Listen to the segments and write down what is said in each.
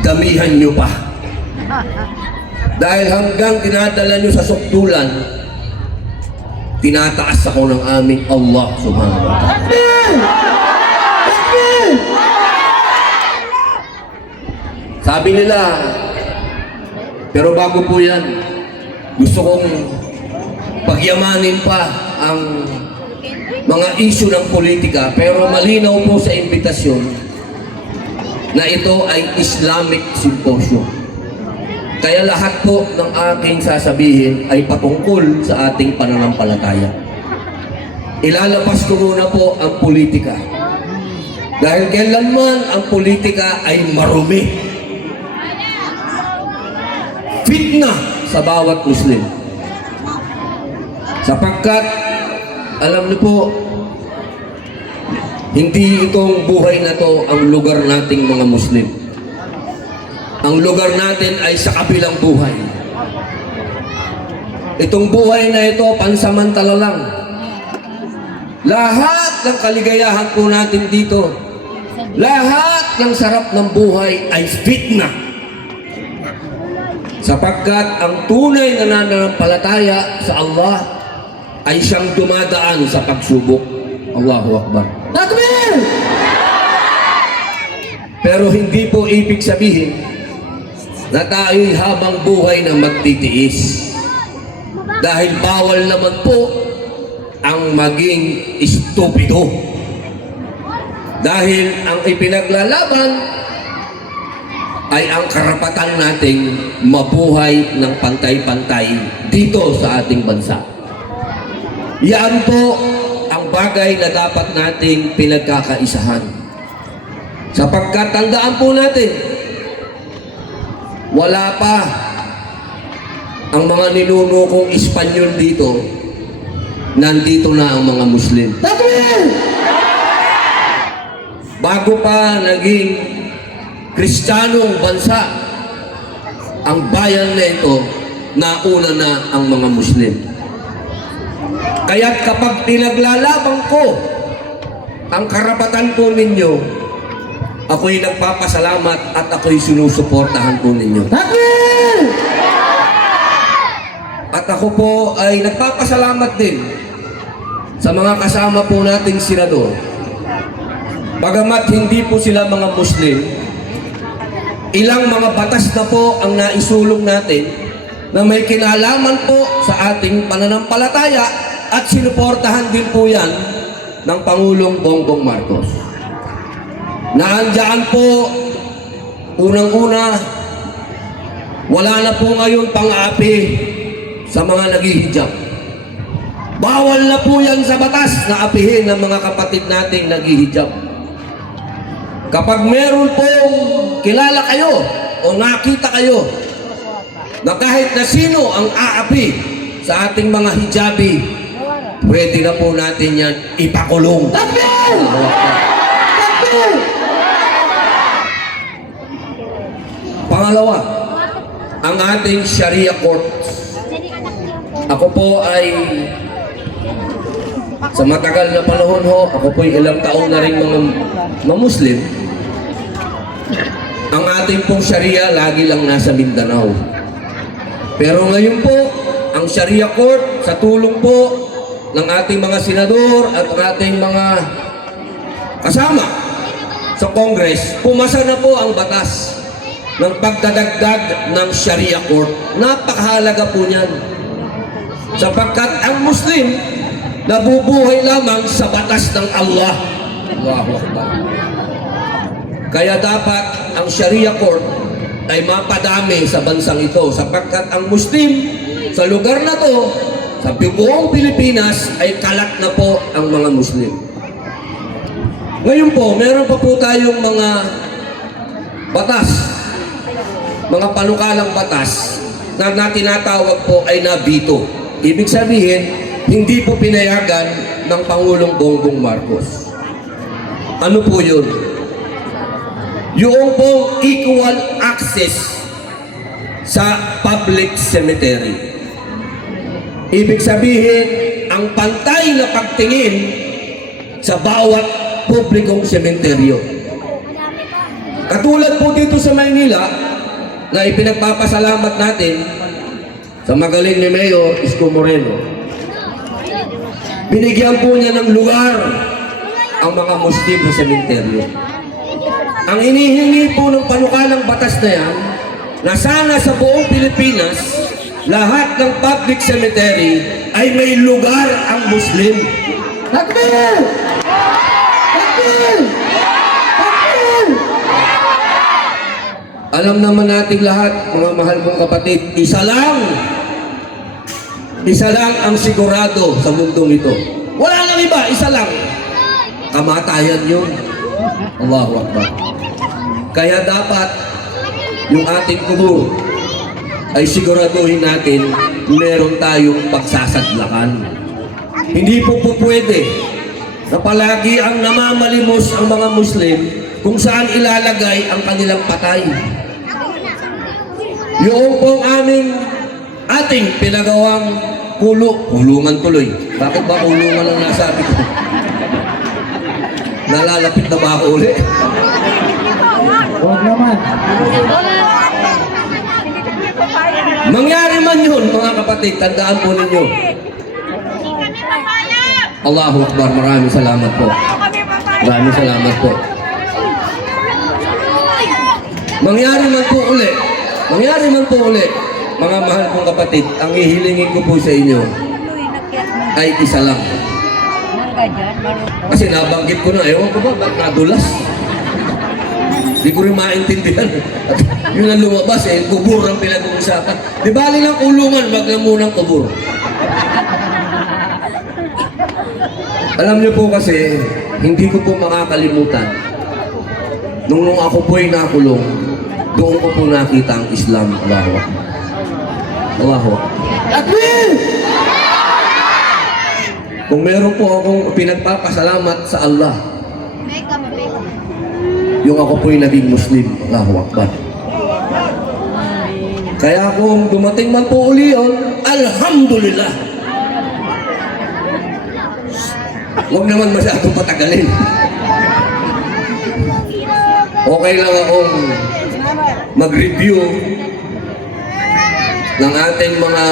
damihan nyo pa. Dahil hanggang dinadala nyo sa sukdulan, tinataas ako ng aming Allah subhanahu wa ta'ala. Sabi nila, pero bago po yan, gusto kong pagyamanin pa ang mga issue ng politika, pero malinaw po sa imbitasyon na ito ay Islamic Symposium. Kaya lahat po ng aking sasabihin ay patungkol sa ating pananampalataya. Ilalabas ko muna po ang politika. Dahil kailanman ang politika ay marumi. Fitna sa bawat Muslim. Sapagkat, alam niyo po, hindi itong buhay na to ang lugar nating mga Muslim. Ang lugar natin ay sa kabilang buhay. Itong buhay na ito, pansamantala lang. Lahat ng kaligayahan po natin dito, lahat ng sarap ng buhay ay fitna. Sapagkat ang tunay na nananampalataya sa Allah ay siyang dumadaan sa pagsubok. Allahu Akbar. Takbir! Pero hindi po ibig sabihin na tayo'y habang buhay na magtitiis. Dahil bawal naman po ang maging estupido. Dahil ang ipinaglalaban ay ang karapatan nating mabuhay ng pantay-pantay dito sa ating bansa. Yan po ang bagay na dapat nating pinagkakaisahan. Sapagkat tandaan po natin, wala pa ang mga ninunukong Espanyol dito, nandito na ang mga Muslim. Bago pa naging Kristiyanong bansa, ang bayan na ito, nauna na ang mga Muslim. Kaya't kapag pinaglalaban ko ang karapatan po ninyo, ako'y nagpapasalamat at ako'y sinusuportahan po ninyo. At ako po ay nagpapasalamat din sa mga kasama po nating senador. Bagamat hindi po sila mga Muslim, ilang mga batas na po ang naisulong natin na may kinalaman po sa ating pananampalataya at sinuportahan din po yan ng Pangulong Bongbong Marcos. Naandyan po, unang-una, wala na po ngayon pang-api sa mga naghihijab. Bawal na po yan sa batas na apihin ng mga kapatid nating naghihijab. Kapag meron pong kilala kayo o nakita kayo na kahit na sino ang aapi sa ating mga hijabi, pwede na po natin yan ipakulong. Pangalawa, ang ating Sharia Court. Ako po ay sa matagal na panahon ho, ako po ay ilang taon na rin mga Muslim. Ang ating pong Sharia lagi lang nasa Mindanao. Pero ngayon po, ang Sharia Court sa tulong po ng ating mga senador at ng ating mga kasama sa Congress, pumasa na po ang batas ng pagdadagdag ng Sharia Court. Napakahalaga po niyan. Sapagkat ang Muslim nabubuhay lamang sa batas ng Allah. Allahu Akbar. Kaya dapat ang Sharia Court ay mapadami sa bansang ito. Sapagkat ang Muslim sa lugar na to, sa buong Pilipinas, ay kalat na po ang mga Muslim. Ngayon po, meron pa po tayong mga batas, mga panukalang batas na tinatawag po ay nabito. Ibig sabihin, hindi po pinayagan ng Pangulong Bongbong Marcos. Ano po yun? Yung pong equal access sa public cemetery. Ibig sabihin, ang pantay na pagtingin sa bawat publikong sementeryo. Katulad po dito sa Maynila, na ipinagpapasalamat natin sa magaling ni Mayor Isko Moreno. Binigyan po niya ng lugar ang mga Muslim sa sementeryo. Ang inihingi po ng panukalang batas na yan, na sana sa buong Pilipinas, lahat ng public cemetery ay may lugar ang Muslim. Takbir! Takbir! Takbir! Alam naman natin lahat, mga mahal kong kapatid, isa lang ang sigurado sa mundong ito. Wala nang iba, isa lang. Kamatayan yun. Allahu Akbar. Kaya dapat yung ating kubur ay siguraduhin natin meron tayong pagsasadlakan. Hindi po pwede na palagi ang namamalimos ang mga Muslim kung saan ilalagay ang kanilang patay. Yung pong ating pinagawang kulungan tuloy. Bakit ba kulungan ang nasabi ko? Nalalapit na ba ako ulit? Huwag naman. Mangyari man yun, mga kapatid, tandaan po ninyo. Allahu Akbar, maraming salamat po. Maraming salamat po. Mangyari man po uli, mga mahal kong kapatid, ang ihilingin ko po sa inyo ay isa lang. Kasi nabanggit ko na, ewan ko ba, ba't nadulas? Hindi ko rin maintindihan. Yun ang lumabas kubur ang pinag-uusapan. Di bali ng kulungan, wag lang munang kubur. Alam niyo po kasi, hindi ko po makakalimutan. Nung ako po'y nakulong, doon ko po nakita ang Islam. Allahu Akbar. Allahu Akbar. Takbir! Kung meron po akong pinagpapasalamat sa Allah, yung ako po'y naging Muslim. Allahu Akbar. Kaya kung dumating man po uli yun, alhamdulillah. Huwag naman masyadong patagalin. Okay lang akong mag-review ng ating mga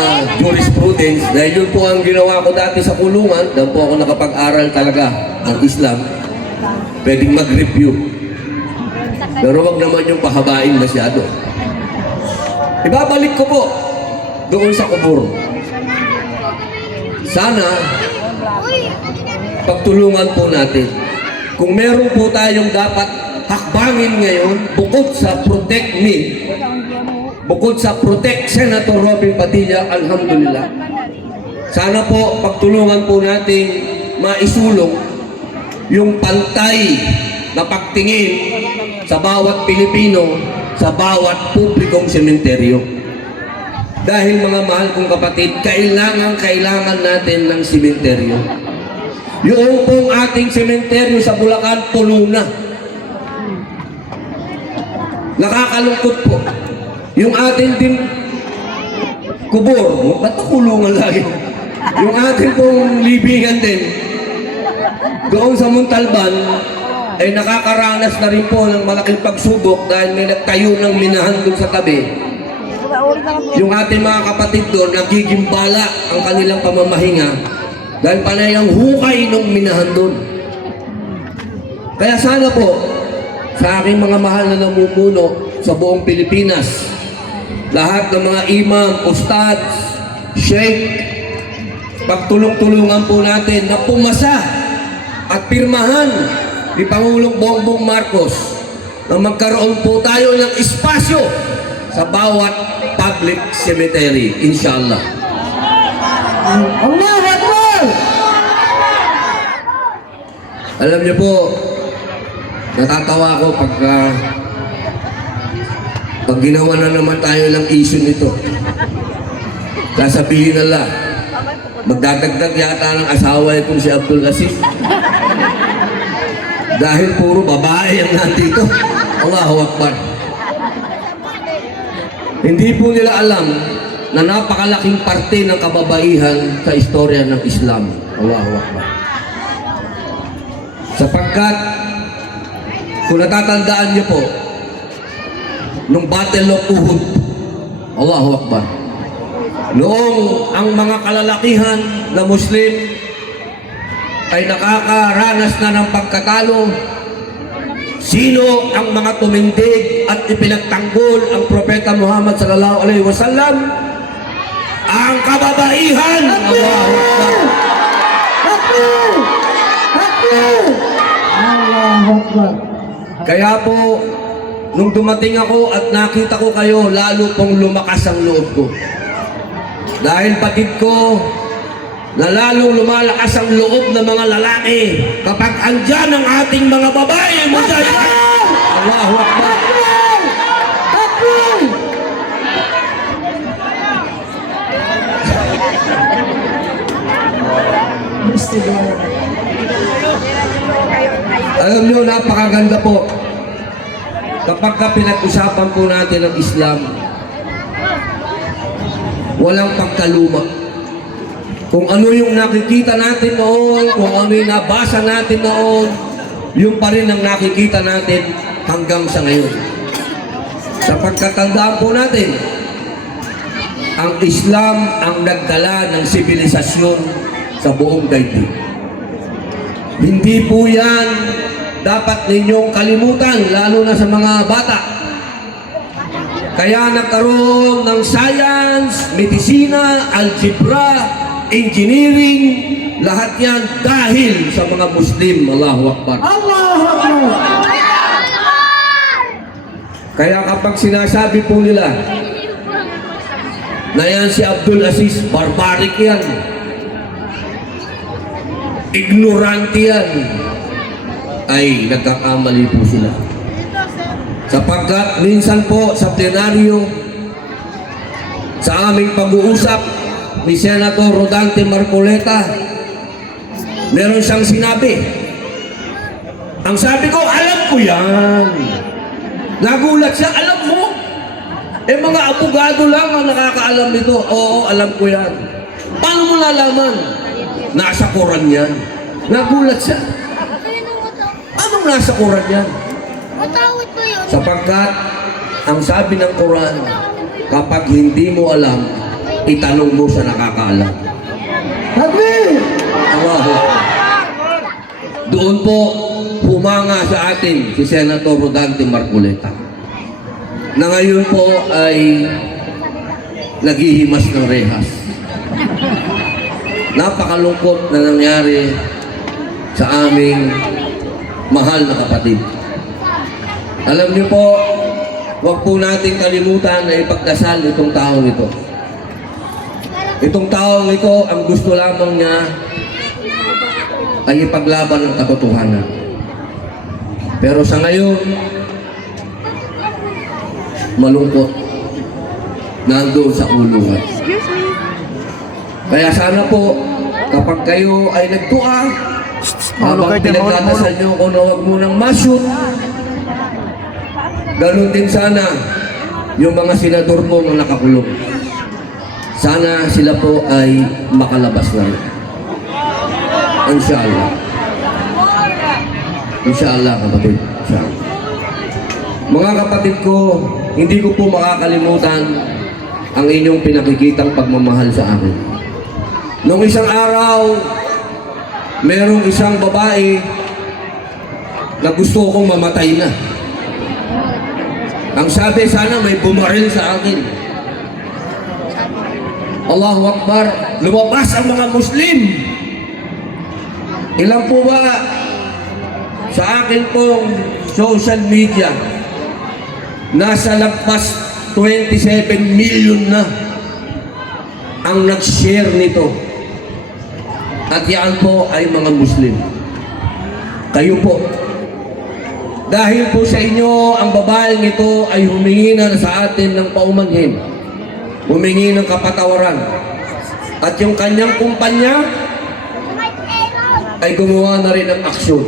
jurisprudence dahil yun po ang ginawa ko dati sa kulungan. Dahil po ako nakapag-aral talaga ng Islam. Pwedeng mag-review. Pero wag naman yung pahabain masyado. Ibabalik ko po doon sa kubur. Sana pagtulungan po natin. Kung meron po tayong dapat hakbangin ngayon, bukod sa Protect Me, bukod sa Protect Senator Robin Padilla, alhamdulillah. Sana po pagtulungan po natin maisulong yung pantay na pagtingin sa bawat Pilipino, sa bawat publikong sementeryo. Dahil mga mahal kong kapatid, kailangan natin ng sementeryo. Yung pong ating sementeryo sa Bulacan, puno na. Nakakalungkot po. Yung ating din kubor, ba't kulungan lagi? Yung ating pong libingan din, doon sa Montalban, ay nakakaranas na rin po ng malaking pagsubok dahil may nagtayo ng minahan doon sa tabi. Yung ating mga kapatid doon, nagigimbala ang kanilang pamamahinga dahil panay ang hukay ng minahan doon. Kaya sana po, sa aking mga mahal na namumuno sa buong Pilipinas, lahat ng mga imam, ustads, sheikh, pagtulong-tulungan po natin na pumasa at pirmahan ni Pangulong Bongbong Marcos na magkaroon po tayo ng espasyo sa bawat public cemetery, inshallah. Allahu Akbar! Alam niyo po, natatawa ako pag ginawa na naman tayo ng issue nito. Sasabihin nila, magdadagdag yata ng asawa itong si Abdul Aziz. Dahil puro babae ang nandito. Allahu Akbar. Hindi po nila alam na napakalaking parte ng kababaihan sa istorya ng Islam. Allahu Akbar. Sapagkat, kung natatandaan niyo po, nung Battle of Uhud. Allahu Akbar. Noong ang mga kalalakihan na Muslim ay nakakaranas na ng pagkatalo, sino ang mga tumindig at ipinagtanggol ang Propeta Muhammad sallallahu alaihi wasallam? Ang kababaihan! Allahu Akbar. Takbir! Takbir! Allahu Akbar. Kaya po, nung dumating ako at nakita ko kayo, lalo pong lumakas ang loob ko. Dahil batid ko na lalong lumalakas ang loob ng mga lalaki kapag andyan ang ating mga babae. Mujahid! Allahu Akbar! Takbir! Takbir! Alam nyo, napakaganda po. Kapag ka pinag-usapan po natin ang Islam, walang pagkaluma. Kung ano yung nakikita natin noon, kung ano yung nabasa natin noon, yung pa rin ang nakikita natin hanggang sa ngayon. Sa pagkatandaan po natin, ang Islam ang nagdala ng sibilisasyon sa buong daigdig. Hindi po yan dapat ninyong kalimutan, lalo na sa mga bata. Kaya nagkaroon ng science, medisina, algebra, engineering, lahat yan dahil sa mga Muslim. Allahu Akbar. Allahu Akbar. Kaya kapag sinasabi po nila na yan si Abdul Aziz, barbaric yan, ignorante yan, ay nagkakamali po sila. Sapagkat minsan po sa plenaryo, sa aming pag-uusap ni Senator Rodante Marcoleta, meron siyang sinabi. Ang sabi ko, alam ko yan. Nagulat siya, alam mo? Mga abogado lang ang nakakaalam nito. Oo, alam ko yan. Paano mo nalaman? Nasa Quran yan. Nagulat siya. Anong nasa Quran yan? Matawid ko yun. Sapagkat ang sabi ng Quran, kapag hindi mo alam, itanong mo sa nakakaalam. Takbir! Allahu Akbar. Doon po humanga sa atin si Senator Rodante Marcoleta, na ngayon po ay naghihimas ng rehas. Napakalungkot na nangyari sa aming mahal na kapatid. Alam niyo po, huwag po natin kalimutan na ipagdasal itong taong ito. Itong taong ito, ang gusto lamang niya ay ipaglaban ng katotohanan. Pero sa ngayon, malungkot, nandoon sa kulungan. Kaya sana po, kapag kayo ay nagtua, habang pinagdadasal niyo kung na huwag munang ma-shoot, ganun din sana yung mga senador po na nakakulong. Sana sila po ay makalabas na rin. Inshallah. Inshallah, kapatid. Inshallah. Mga kapatid ko, hindi ko po makakalimutan ang inyong pinakikitang pagmamahal sa akin. Noong isang araw, merong isang babae na gusto kong mamatay na. Ang sabi, sana may bumaril sa akin. Allahu Akbar, lumabas ang mga Muslim. Ilan po ba sa akin pong social media, nasa lagpas 27 million na ang nag-share nito. At yan po ay mga Muslim. Kayo po. Dahil po sa inyo, ang babaeng ito ay humingi na sa atin ng paumanhin. Humingi ng kapatawaran. At yung kanyang kumpanya ay gumawa na rin ng aksyon.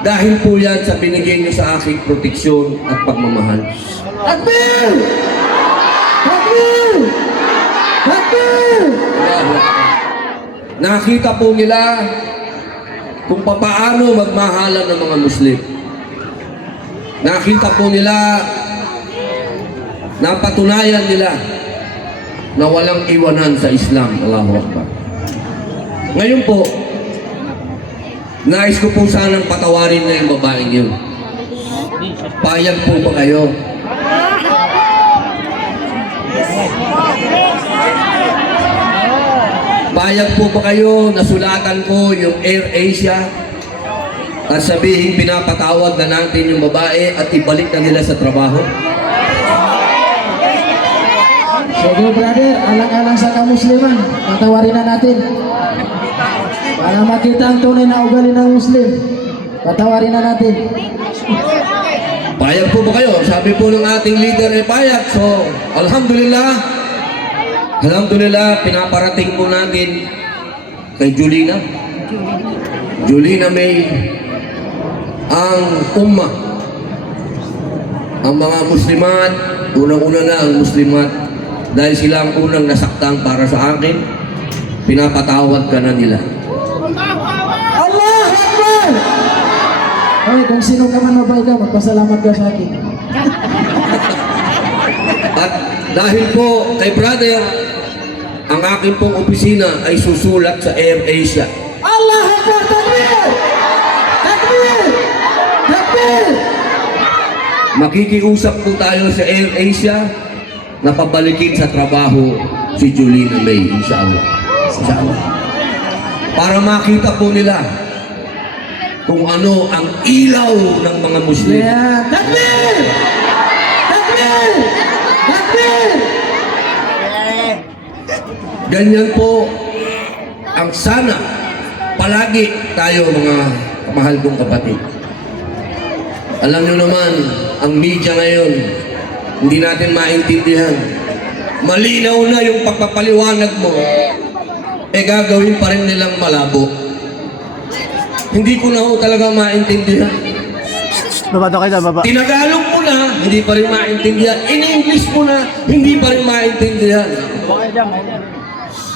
Dahil po yan sa binigay niyo sa aking proteksyon at pagmamahal. Takbir! Takbir! Takbir! Nakita po nila kung papaano magmahalan ng mga Muslim. Nakita po nila napatunayan nila na walang iwanan sa Islam. Allahu Akbar. Ngayon po, nais ko po sanang patawarin na yung babaeng yun. Payag po ba kayo? Payag po ba kayo na sulatan ko yung Air Asia at sabihin pinapatawag na natin yung babae at ibalik na nila sa trabaho? Sige brother, alang-alang sa kamusliman, patawarin na natin. Para makita ang tunay na ugali ng Muslim, patawarin na natin. Payag po ba kayo? Sabi po ng ating leader ay payag. So, alhamdulillah, pinaparating po natin kay Julina. Julina May, ang ummah, ang mga muslimat, unang-una na ang muslimat, dahil sila ang unang nasaktan para sa akin, pinapatawad ka na nila. Allah Akbar! Ay, kung sino ka man mabay ka, magpasalamat ka sa akin. At dahil po kay brother, ang aking pong opisina ay susulat sa Air Asia. Allah Akbar! Takbir! Takbir! Takbir! Makikiusap po tayo sa Air Asia na pabalikin sa trabaho si Julina May, inshallah. Inshallah. Para makita po nila kung ano ang ilaw ng mga Muslim. Yeah. Takbir! Takbir! Takbir! Ganyan po ang sana palagi tayo mga kamahal kong kapatid. Alam nyo naman, ang media ngayon, hindi natin maintindihan. Malinaw na yung pagpapaliwanag mo, gagawin pa rin nilang malabo. Hindi ko na ho talaga maintindihan. Baba daw kayo, baba. Tinagalog mo na, hindi pa rin maintindihan. In-English mo na, hindi pa rin maintindihan.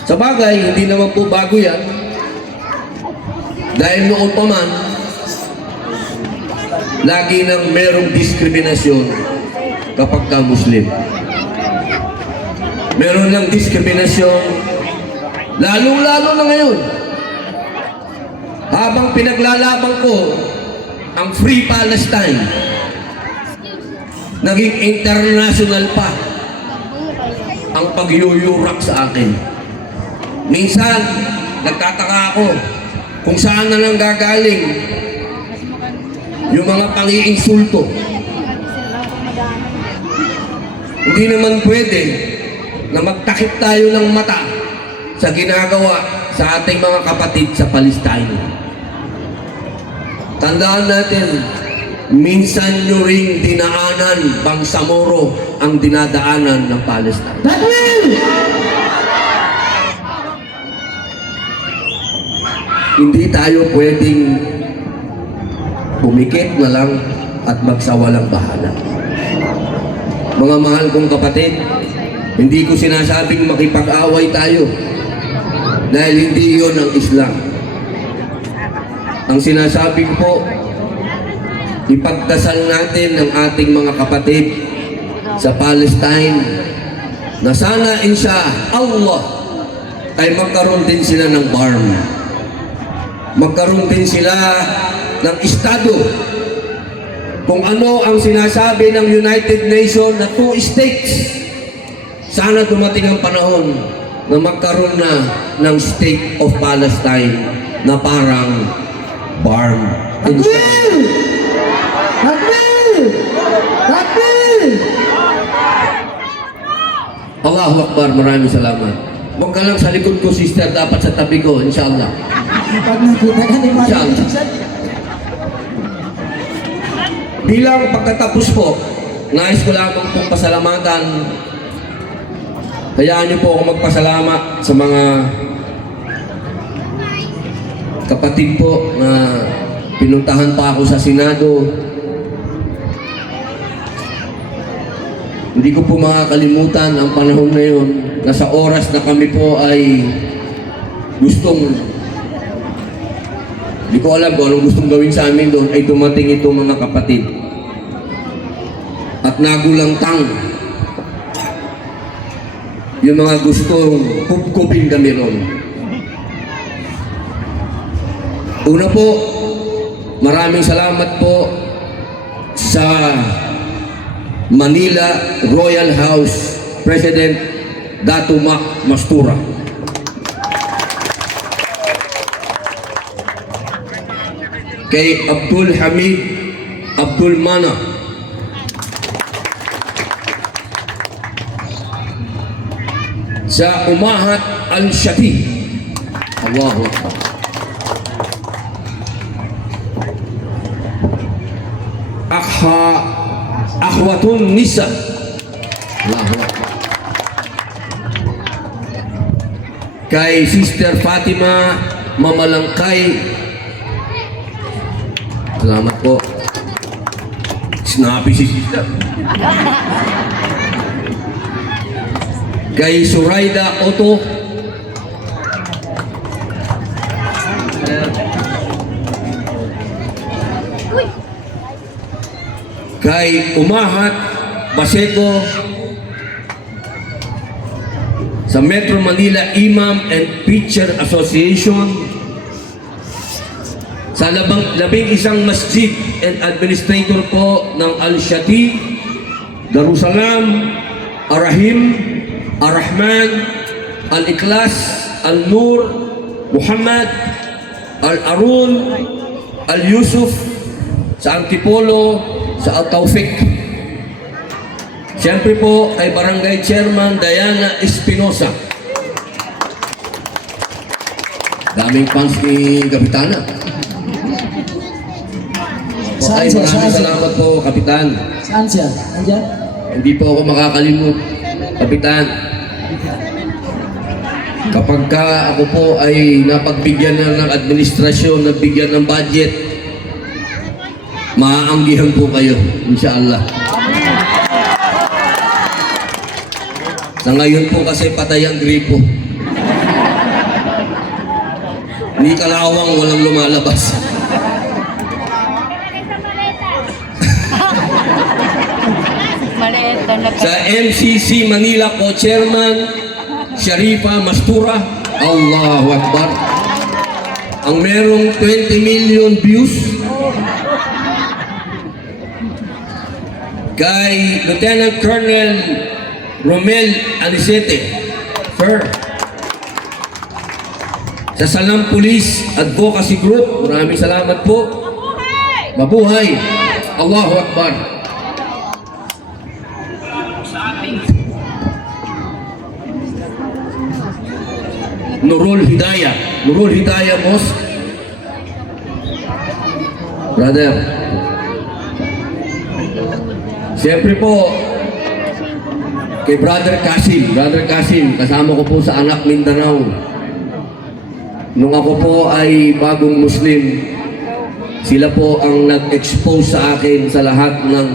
Sa bagay, hindi naman po bago yan. Dahil noon pa man, lagi nang merong diskriminasyon kapag ka Muslim. Meron ng diskriminasyon, lalong-lalo na ngayon. Habang pinaglalaban ko ang Free Palestine, naging international pa ang pagyuyurak sa akin. Minsan, nagtataka ako kung saan na lang gagaling yung mga pang-iinsulto. Hindi naman pwede na magtakip tayo ng mata sa ginagawa sa ating mga kapatid sa Palestine. Tandaan natin, minsan nyo ring dinaanan, Bangsamoro ang dinadaanan ng Palestine. Takbir! Hindi tayo pwedeng pumikit na lang at magsawalang bahala. Mga mahal kong kapatid, hindi ko sinasabing makipag-away tayo dahil hindi yon ang Islam. Ang sinasabi ko po, ipagdasal natin ng ating mga kapatid sa Palestine na sana insya Allah ay magkaroon din sila ng BARM. Magkaroon din sila ng estado. Kung ano ang sinasabi ng United Nations na 2 states, sana dumating ang panahon na magkaroon na ng State of Palestine na parang BARM. Takbir! Takbir! Takbir! Allahu Akbar, maraming salamat. Huwag ka lang sa likod ko, sister, dapat sa tabi ko, inshallah. Pag nakita ka ni Mari, Bilang pagkatapos po, nais ko lamang pong pasalamatan. Hayaan niyo po akong magpasalamat sa mga kapatid po na pinuntahan pa ako sa Senado. Hindi ko po makakalimutan ang panahon na yun na sa oras na kami po ay hindi ko alam kung anong gustong gawin sa amin doon, ay dumating itong mga kapatid. At nagulangtang yung mga gustong kupkupin kami ron. Una po, maraming salamat po sa Manila Royal House President Dato Mac Mastura. Kay Abdul Hamid Abdul Mana, sa Umahat Al-Shati. Allahu Akbar. Akhwatun Nisa. Allahu Akbar. Kay Sister Fatima Mamalangkay. Salamat po. Snappy si Sister. Kay Suraida Otto. Kay Umahat Baseco sa Metro Manila Imam and Preacher Association, sa labing isang masjid and administrator po ng Al-Shati, Darussalam, Ar-Rahim, Ar-Rahman, Al-Ikhlas, Al-Nur, Muhammad, Al-Arun, Al-Yusuf, sa Antipolo, sa Al-Tawfiq. Siyempre po kay Barangay Chairman Diana Espinosa. Daming fans ni Kapitana. Ay, maraming salamat po, Kapitan. Saan siya? Andiyan? Hindi po ako makakalimut, Kapitan. Kapag ka ako po ay napagbigyan na ng administrasyon, nabigyan ng budget, maaanggihan po kayo, inshallah. Sa ngayon po kasi patay ang gripo. Ni kalawang walang lumalabas. Sa MCC Manila po, Chairman Sharifa Mastura. Allahu Akbar. Ang merong 20 million views. Kay Lieutenant Colonel Romel Alicete, Sir. Sa Salam Police Advocacy Group, maraming salamat po. Mabuhay! Allahu Akbar. Nurul Hidayah Mosque. Brother, siyempre po kay Brother Kasim, kasama ko po sa Anak Mindanao. Nung ako po ay bagong Muslim, sila po ang nag-expose sa akin sa lahat ng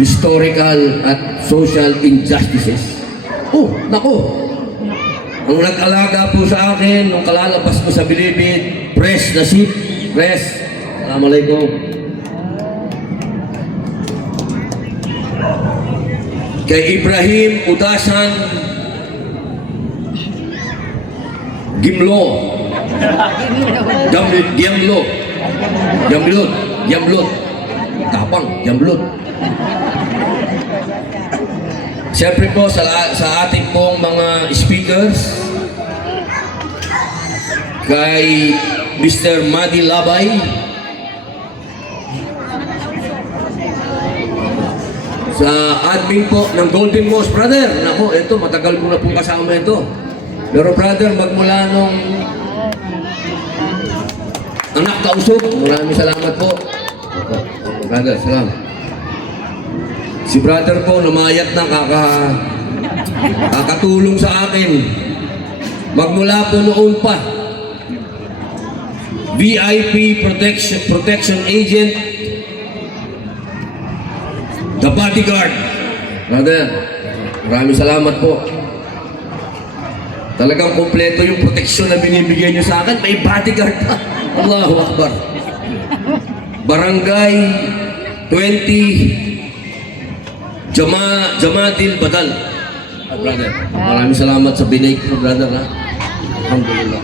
historical at social injustices. Oh, nako! Ang nag-alaga po sa akin, nung kalalabas ko sa Bilibid, Pres Nasib, Pres, Assalamualaikum. Kay Ibrahim Udasan Gimlo, Jamlot, Tapang, Jamlot. Siyempre po sa ating pong mga speakers, kay Mr. Madi Labay, sa admin po ng Golden Mosque, brother. Nako, ito, matagal ko na pong kasama ito. Pero brother, magmula nung anak kausap, maraming salamat po. Brother, salamat. Si brother po, namayat na kakatulong sa akin. Magmula po noon pa. VIP protection agent, the bodyguard. Brother, maraming salamat po. Talagang kompleto yung proteksyon na binibigay nyo sa akin. May bodyguard pa. Allahu Akbar. Barangay 20 Jamadil Badal. Brother, maraming salamat sa binake mo, brother, ha? Alhamdulillah.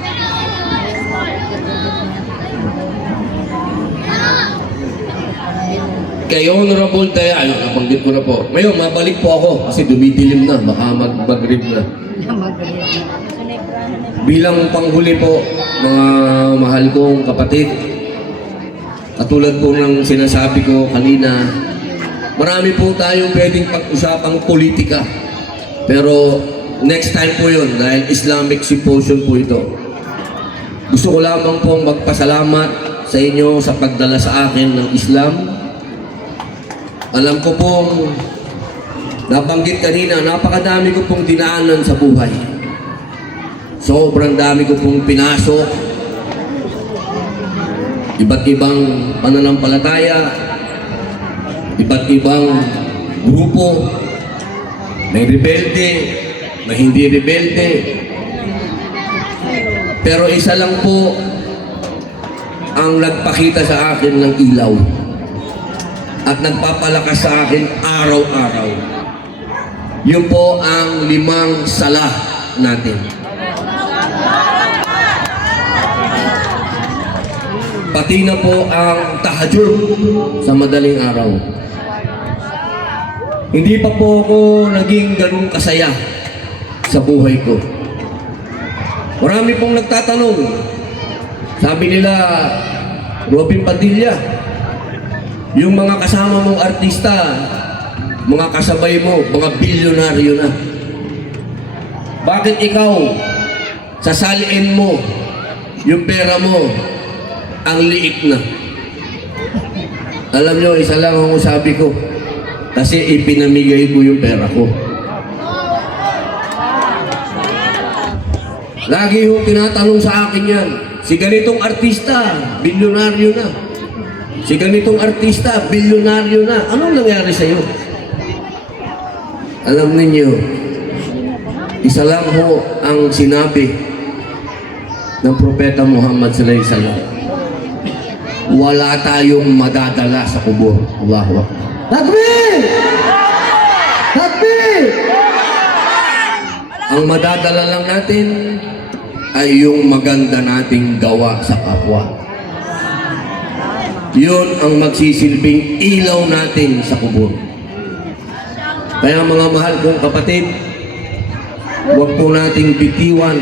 Kay Honorable Daya, ayun, nabanggit ko na po. Ngayon, mabalik po ako kasi dumidilim na, baka mag-rib na. Bilang panghuli po, mga mahal kong kapatid, katulad po ng sinasabi ko kanina, marami po tayong pwedeng pag-usapang politika. Pero next time po yun, dahil Islamic Symposium po ito. Gusto ko lamang pong magpasalamat sa inyo sa pagdala sa akin ng Islam. Alam ko pong nabanggit kanina, napakadami ko pong dinaanan sa buhay. Sobrang dami ko pong pinasok. Iba't ibang pananampalataya, iba't ibang grupo, may rebelde, may hindi rebelde. Pero isa lang po ang nagpakita sa akin ng ilaw at nagpapalakas sa akin araw-araw. Yun po ang 5 sala natin. Pati na po ang tahajjud sa madaling araw. Hindi pa po ako naging ganun kasaya sa buhay ko. Marami pong nagtatanong. Sabi nila, Robin Padilla, yung mga kasama mong artista, mga kasabay mo, mga bilyonaryo na. Bakit ikaw, sasaliin mo yung pera mo, ang liit na? Alam nyo, isa lang ang sabi ko, kasi ipinamigay ko yung pera ko. Lagi yung tinatanong sa akin yan, si ganitong artista, bilyonaryo na. Si ganitong artista, bilyonaryo na. Anong nangyari sa'yo? Alam ninyo, isa lang ho ang sinabi ng Propeta Muhammad sallallahu alaihi wasallam. Wala tayong madadala sa kubur. Allahu Akbar. Takbir! Takbir! Ang madadala lang natin ay yung maganda nating gawa sa kapwa. Yun ang magsisilbing ilaw natin sa kubur. Kaya mga mahal kong kapatid, huwag po nating bitiwan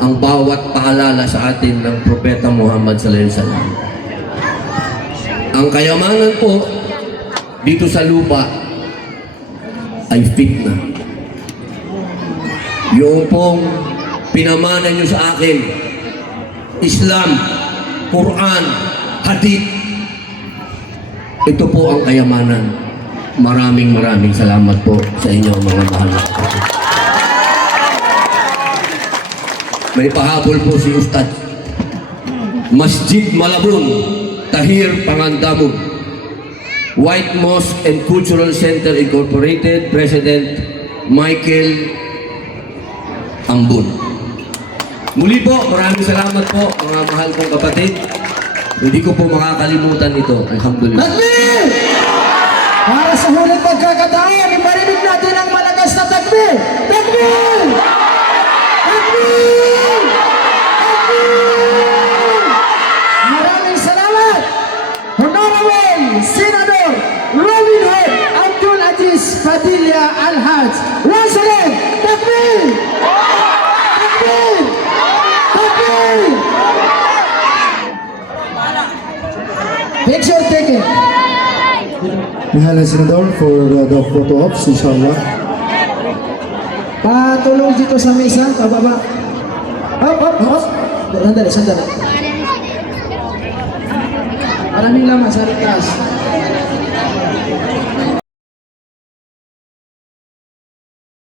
ang bawat paalala sa atin ng Propeta Muhammad sallallahu alaihi wasallam. Ang kayamanan po dito sa lupa ay fitna. Yung pong pinamana nyo sa akin, Islam, Quran, Hadith, ito po ang kayamanan. Maraming salamat po sa inyo mga mahal na kapatid. May pahabol po si Ustad. Masjid Malabon, Tahir Pangandamun, White Mosque and Cultural Center Incorporated, President Michael Ambon. Muli po, maraming salamat po mga mahal kong kapatid. Hindi ko po makakalimutan ito. Alhamdulillah. Takbir! Para sa huling pagkakataon, iparinig natin ang malakas na takbir! Takbir! Takbir! Takbir! Maraming salamat! Honorable Senador Robin Hood Abdul Aziz Padilla Al-Haj. Once again, takbir! Takbir! Takbir! Picture taken. Mahal na Senador for the photo ops, inshallah. Patulong dito sa mesa, pababa. Hop. Sandali. Maraming laman sa taas.